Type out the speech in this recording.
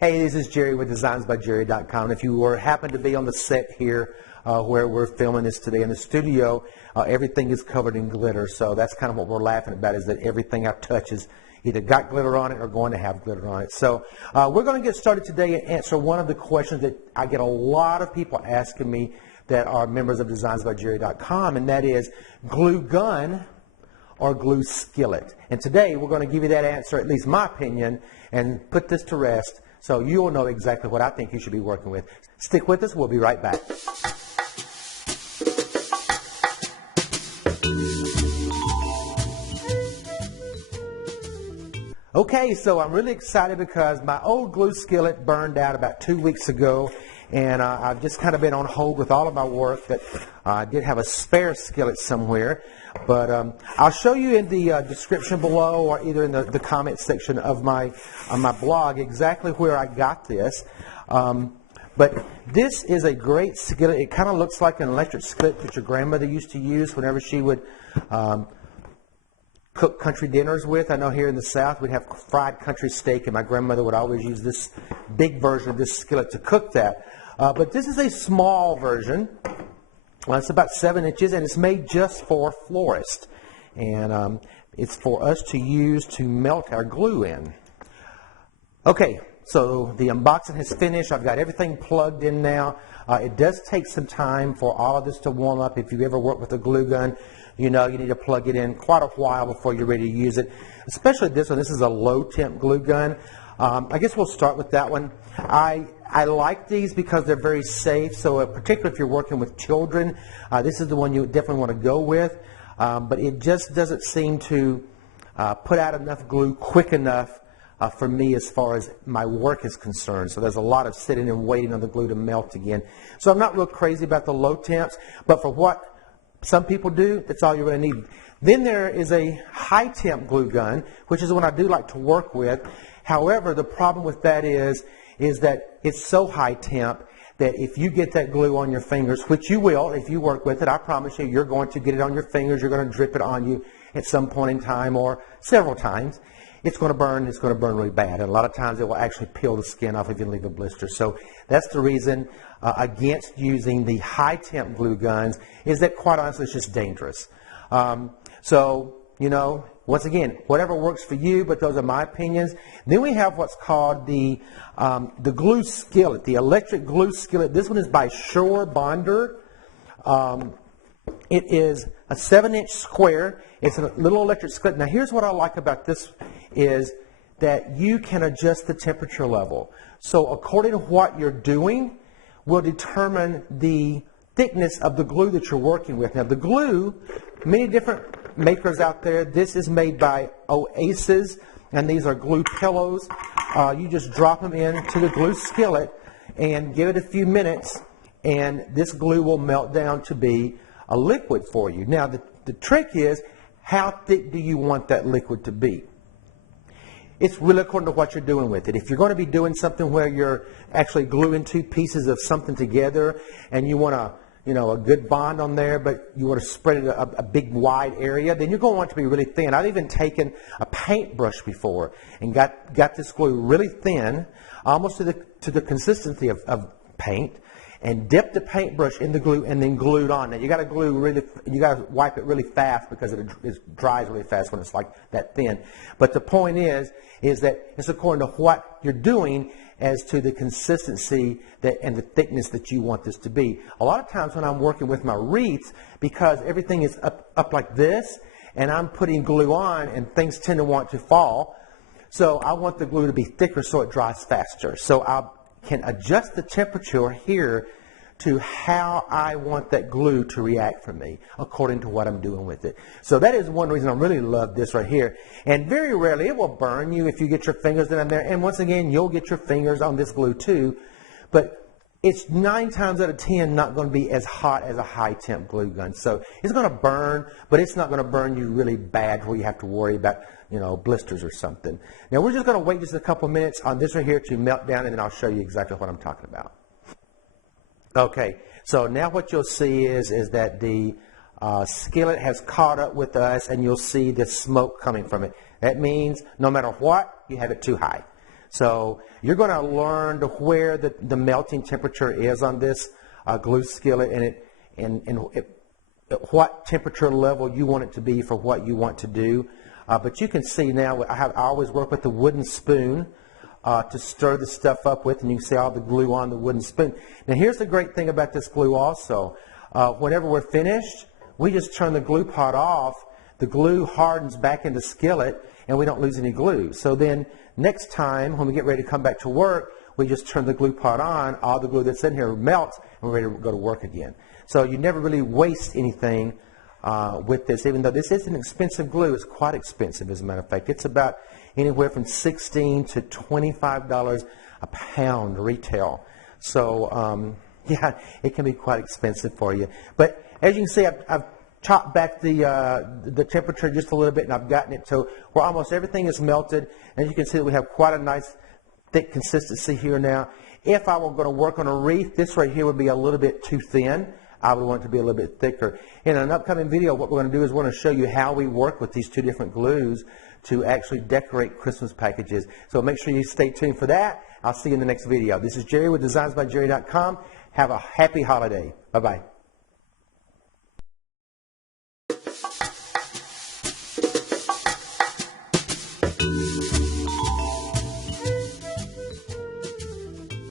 Hey, this is Jerry with designsbyjerry.com. If you happen to be on the set here where we're filming this today in the studio, everything is covered in glitter. So that's kind of what we're laughing about, is that everything I touch is either got glitter on it or going to have glitter on it. So we're going to get started today and answer one of the questions that I get a lot of people asking me that are members of designsbyjerry.com, and that is glue gun or glue skillet. And today we're going to give you that answer, at least my opinion, and put this to rest so you'll know exactly what I think you should be working with. Stick with us. We'll be right back. Okay, so I'm really excited because my old glue skillet burned out about 2 weeks ago, and I've just kind of been on hold with all of my work. That I did have a spare skillet somewhere, but I'll show you in the description below, or either in the comment section of my blog, exactly where I got this. But this is a great skillet. It kind of looks like an electric skillet that your grandmother used to use whenever she would cook country dinners with. I know here in the South we'd have fried country steak, and my grandmother would always use this big version of this skillet to cook that. But this is a small version. It's about 7 inches, and it's made just for Florist. And it's for us to use to melt our glue in. Okay, so the unboxing has finished. I've got everything plugged in now. It does take some time for all of this to warm up. If you've ever worked with a glue gun, you know you need to plug it in quite a while before you're ready to use it. Especially this one. This is a low temp glue gun. I guess we'll start with that one. I like these because they're very safe. So particularly if you're working with children, this is the one you definitely want to go with. But it just doesn't seem to put out enough glue quick enough for me as far as my work is concerned. So there's a lot of sitting and waiting on the glue to melt again. So I'm not real crazy about the low temps, but for what some people do, that's all you're going to need. Then there is a high temp glue gun, which is one I do like to work with. However, the problem with that is that it's so high temp that if you get that glue on your fingers, which you will if you work with it, I promise you, you're going to get it on your fingers. You're going to drip it on you at some point in time or several times. It's going to burn. It's going to burn really bad. And a lot of times it will actually peel the skin off if you leave a blister. So that's the reason against using the high temp glue guns, is that quite honestly it's just dangerous. So, you know, once again, whatever works for you, but those are my opinions. Then we have what's called the glue skillet, the electric glue skillet. This one is by Shore Bonder. It is a 7-inch square. It's a little electric skillet. Now here's what I like about this is that you can adjust the temperature level. So according to what you're doing will determine the thickness of the glue that you're working with. Now the glue, many different makers out there. This is made by Oasis, and these are glue pillows. You just drop them into the glue skillet and give it a few minutes, and this glue will melt down to be a liquid for you. Now the trick is, how thick do you want that liquid to be? It's really according to what you're doing with it. If you're going to be doing something where you're actually gluing two pieces of something together and you want a good bond on there, but you want to spread it a big wide area, then you're going to want it to be really thin. I've even taken a paintbrush before and got this glue really thin, almost to the consistency of paint, and dipped the paintbrush in the glue and then glued on. Now you got to wipe it really fast because it dries really fast when it's like that thin. But the point is that it's according to what you're doing as to the consistency and the thickness that you want this to be. A lot of times when I'm working with my wreaths, because everything is up like this, and I'm putting glue on, and things tend to want to fall, so I want the glue to be thicker so it dries faster. So I can adjust the temperature here to how I want that glue to react for me according to what I'm doing with it. So that is one reason I really love this right here. And very rarely it will burn you if you get your fingers in there. And once again, you'll get your fingers on this glue too. But it's 9 times out of 10 not going to be as hot as a high temp glue gun. So it's going to burn, but it's not going to burn you really bad where you have to worry about, you know, blisters or something. Now we're just going to wait just a couple of minutes on this right here to melt down, and then I'll show you exactly what I'm talking about. Okay, so now what you'll see is that the skillet has caught up with us, and you'll see the smoke coming from it. That means no matter what, you have it too high. So you're going to learn to where the melting temperature is on this glue skillet, and what temperature level you want it to be for what you want to do. But you can see now, I always work with the wooden spoon to stir the stuff up with, and you can see all the glue on the wooden spoon. Now here's the great thing about this glue also. Whenever we're finished, we just turn the glue pot off, the glue hardens back into skillet, and we don't lose any glue. So then next time when we get ready to come back to work, we just turn the glue pot on, all the glue that's in here melts, and we're ready to go to work again. So you never really waste anything with this, even though this is an expensive glue. It's quite expensive, as a matter of fact. It's about anywhere from $16 to $25 a pound retail. So yeah, it can be quite expensive for you. But as you can see, I've chopped back the temperature just a little bit, and I've gotten it to where almost everything is melted. And you can see that we have quite a nice thick consistency here now. If I were going to work on a wreath, this right here would be a little bit too thin. I would want it to be a little bit thicker. In an upcoming video, what we're going to do is we're going to show you how we work with these two different glues to actually decorate Christmas packages. So make sure you stay tuned for that. I'll see you in the next video. This is Jerry with designsbyjerry.com. Have a happy holiday. Bye-bye.